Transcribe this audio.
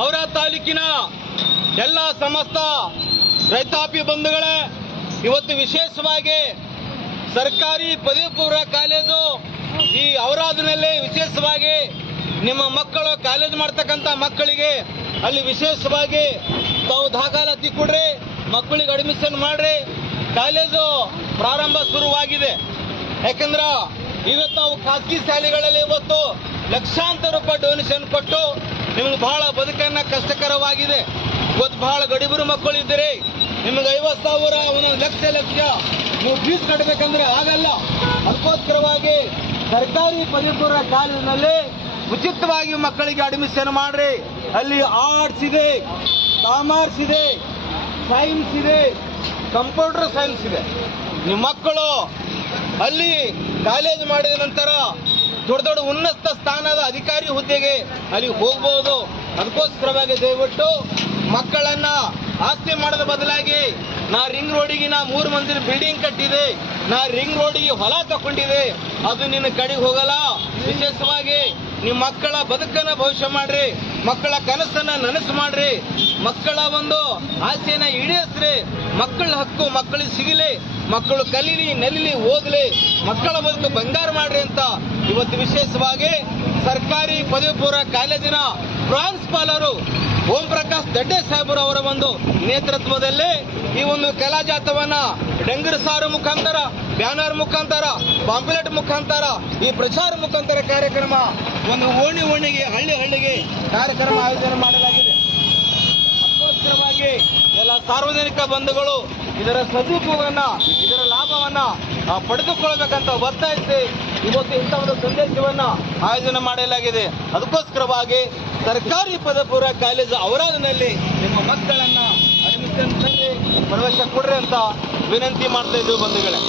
ಅವರ ತಾಲೂಕಿನ ಎಲ್ಲ ಸಮಸ್ತ ರೈತಾಪಿ ಬಂಧುಗಳೇ, ಇವತ್ತು ವಿಶೇಷವಾಗಿ ಸರ್ಕಾರಿ ಪದವಿ ಪೂರ್ವ ಕಾಲೇಜು ಈ ಔರಾದ್ನಲ್ಲಿ ವಿಶೇಷವಾಗಿ ನಿಮ್ಮ ಮಕ್ಕಳು ಕಾಲೇಜ್ ಮಾಡ್ತಕ್ಕಂಥ ಮಕ್ಕಳಿಗೆ ಅಲ್ಲಿ ವಿಶೇಷವಾಗಿ ತಾವು ದಾಖಲಾತಿ ಕೊಡ್ರಿ, ಮಕ್ಕಳಿಗೆ ಅಡ್ಮಿಷನ್ ಮಾಡ್ರಿ. ಕಾಲೇಜು ಪ್ರಾರಂಭ ಶುರುವಾಗಿದೆ. ಯಾಕಂದ್ರೆ ಇವತ್ತು ತಾವು ಖಾಸಗಿ ಶಾಲೆಗಳಲ್ಲಿ ಇವತ್ತು ಲಕ್ಷಾಂತರ ರೂಪಾಯಿ ಡೊನೇಷನ್ ಕೊಟ್ಟು ನಿಮ್ಗೆ ಬಹಳ ಬದುಕನ್ನ ಕಷ್ಟಕರವಾಗಿದೆ. ಇವತ್ತು ಬಹಳ ಗಡಿಬರು ಮಕ್ಕಳು ಇದ್ದೀರಿ, ನಿಮ್ಗೆ 50,000 ಒಂದೊಂದು ಲಕ್ಷ ನೀವು ಫೀಸ್ ಕಟ್ಟಬೇಕಂದ್ರೆ ಆಗಲ್ಲ. ಅದಕ್ಕೋಸ್ಕರವಾಗಿ ಸರ್ಕಾರಿ ಪದವಿ ಪೂರ್ವ ಕಾಲೇಜಿನಲ್ಲಿ ಉಚಿತವಾಗಿ ಮಕ್ಕಳಿಗೆ ಅಡ್ಮಿಷನ್ ಮಾಡ್ರಿ. ಅಲ್ಲಿ ಆರ್ಟ್ಸ್ ಇದೆ, ಕಾಮರ್ಸ್ ಇದೆ, ಸೈನ್ಸ್ ಇದೆ, ಕಂಪ್ಯೂಟರ್ ಸೈನ್ಸ್ ಇದೆ. ನಿಮ್ಮ ಮಕ್ಕಳು ಅಲ್ಲಿ ಕಾಲೇಜ್ ಮಾಡಿದ ನಂತರ ದೊಡ್ಡ ದೊಡ್ಡ ಉನ್ನತ ಸ್ಥಾನದ ಅಧಿಕಾರಿ ಹುದ್ದೆಗೆ ಅಲ್ಲಿ ಹೋಗ್ಬೋದು. ಅದಕ್ಕೋಸ್ಕರವಾಗಿ ದಯವಿಟ್ಟು ಮಕ್ಕಳನ್ನ ಆಸ್ತಿ ಮಾಡೋದ ಬದಲಾಗಿ ನಾ ರಿಂಗ್ ರೋಡಿಗೆ 3 ಮಂದಿರ ಬಿಲ್ಡಿಂಗ್ ಕಟ್ಟಿದೆ, ನಾ ರಿಂಗ್ ರೋಡಿಗೆ ಹೊಲ ತಗೊಂಡಿದೆ, ಅದು ನಿನ್ನ ಕಡೆಗೆ ಹೋಗಲ್ಲ. ವಿಶೇಷವಾಗಿ ನಿಮ್ಮ ಮಕ್ಕಳ ಬದುಕನ್ನ ಭವಿಷ್ಯ ಮಾಡ್ರಿ, ಮಕ್ಕಳ ಕನಸನ್ನ ನನಸು ಮಾಡ್ರಿ, ಮಕ್ಕಳ ಒಂದು ಆಸೆಯನ್ನ ಈಡೇರಿಸ್ರಿ. ಮಕ್ಕಳ ಹಕ್ಕು ಮಕ್ಕಳಿಗೆ ಸಿಗಲಿ, ಮಕ್ಕಳು ಕಲೀಲಿ, ನಲಿಲಿ, ಓದಲಿ, ಮಕ್ಕಳ ಬದುಕು ಬಂಗಾರ ಮಾಡ್ರಿ ಅಂತ ಇವತ್ತು ವಿಶೇಷವಾಗಿ ಸರ್ಕಾರಿ ಪದವಿ ಪೂರ್ವ ಕಾಲೇಜಿನ ಪ್ರಾಂಶುಪಾಲರು ಓಂ ಪ್ರಕಾಶ್ ದಡ್ಡೆ ಸಾಹೇಬರು ಅವರ ಒಂದು ನೇತೃತ್ವದಲ್ಲಿ ಈ ಒಂದು ಕಲಾ ಜಾಥವನ್ನ ಡಂಗರ ಸಾರು ಮುಖಾಂತರ, ಬ್ಯಾನರ್ ಮುಖಾಂತರ, ಪಾಂಪ್ಲೆಟ್ ಮುಖಾಂತರ, ಈ ಪ್ರಚಾರ ಮುಖಾಂತರ ಕಾರ್ಯಕ್ರಮ ಒಂದು ಓಣಿಗೆ ಹಳ್ಳಿಗೆ ಕಾರ್ಯಕ್ರಮ ಆಯೋಜನೆ ಮಾಡಲಾಗಿದೆ. ಅದಕ್ಕೋಸ್ಕರವಾಗಿ ಎಲ್ಲ ಸಾರ್ವಜನಿಕ ಬಂಧುಗಳು ಇದರ ಸದುಪಯೋಗವನ್ನ, ಇದರ ಲಾಭವನ್ನ ಪಡೆದುಕೊಳ್ಳಬೇಕಂತ ಒತ್ತಾಯಿಸಿ ಇವತ್ತು ಇಂಥ ಒಂದು ಸಂದೇಶವನ್ನ ಆಯೋಜನೆ ಮಾಡಲಾಗಿದೆ. ಅದಕ್ಕೋಸ್ಕರವಾಗಿ ಸರ್ಕಾರಿ ಪದವಿ ಪೂರ್ವ ಕಾಲೇಜು ಔರಾದ್ನಲ್ಲಿ ನಿಮ್ಮ ಮಕ್ಕಳನ್ನ ಅಡ್ಮಿಷನ್ ಪ್ರವೇಶ ಕೊಡ್ರಿ ಅಂತ ವಿನಂತಿ ಮಾಡ್ತಾ ಇದ್ದೀವಿ ಬಂಧುಗಳೇ.